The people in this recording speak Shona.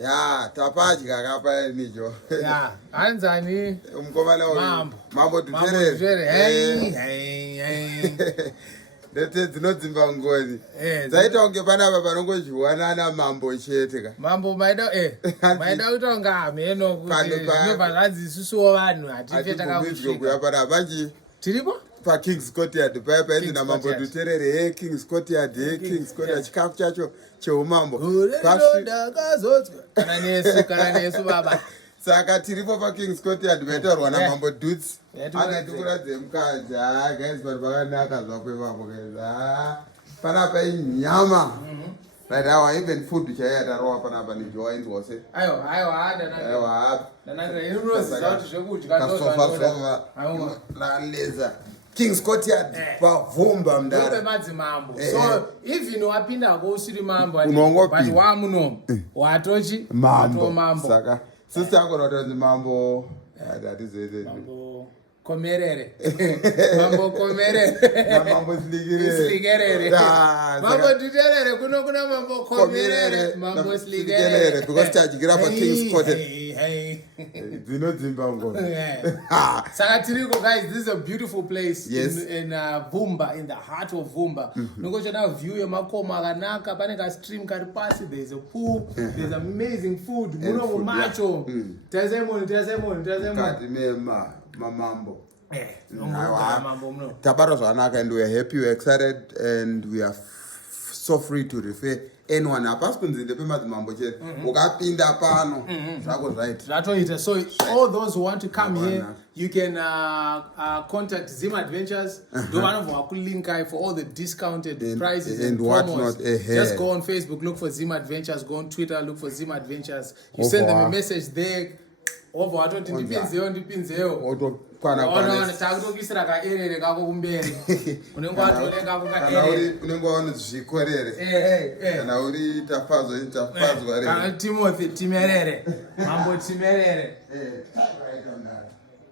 Ya, tapadya kapa nicho. Ya, anzani Umkomana Mambo. Mambo Dhuterere. Hey. Ndete dzinodzimba ngoni. Eh, Zaita unge panapa panongozviwanana mambo chete ka. Mambo maida maida utonga ameno kuti zvinobva zvadzisusuwo vanhu hatife takakusvika. Kuya pana banji. Tiripo? Pa King's Courtyard paya painzi na Mambo Dhuterere King's Courtyard King's Courtyard chikafu chacho cheumambo. Kana nesu baba. Saka tiripo pa King's Courtyard metaurwa na Mambo Dhuts. Akati kuradze mukadzi guys vanhu vakanaka zvakwe vapo guys. Panapa inyama. Right now even food chaya tarowa panapa ni joint wose. Aiwa dananga inozi zvauti zvekudya kasofa la leza. King's Courtyard pavumba mdara. Ndobe madzimambo. So even wapinda ko usiri mambo but wa muno watochi mambo. Saka sister yako noti mambo atizoite. Mambo komerere. Mambo komerere. Na mambo sligerere. Mambo Dhuterere kuna mambo komerere, mambo sligerere. Because tajikira pa King's Courtyard. Hey. Dzinodzimba ngoni. Saka tiriko guys, this is a beautiful place. Yes. in Vumba, in the heart of Vumba. Nokochona view yemakoma akanaka, pane ka stream kari pasi, there's a pool, there's amazing food. Muno macho. Tazemon. Kati mambo. Tabaro zvanaka, and we are happy, we are excited, and we are so free to refer anyone. Apasi kunzinde pe madzimambo chete. Ukapinda pano. Zvako zvaita. So all those who want to come here, you can contact Zim Adventures. Do one of our link for all the discounted prices and promos. Just go on Facebook, look for Zim Adventures. Go on Twitter, look for Zim Adventures. You send them a message there. Over what ndipinzeo kwana takutokisira kaerere kako kumberi unenge watoneka unenge waona zvikorere kana uri tafadzwa Timothy timerere mambo timerere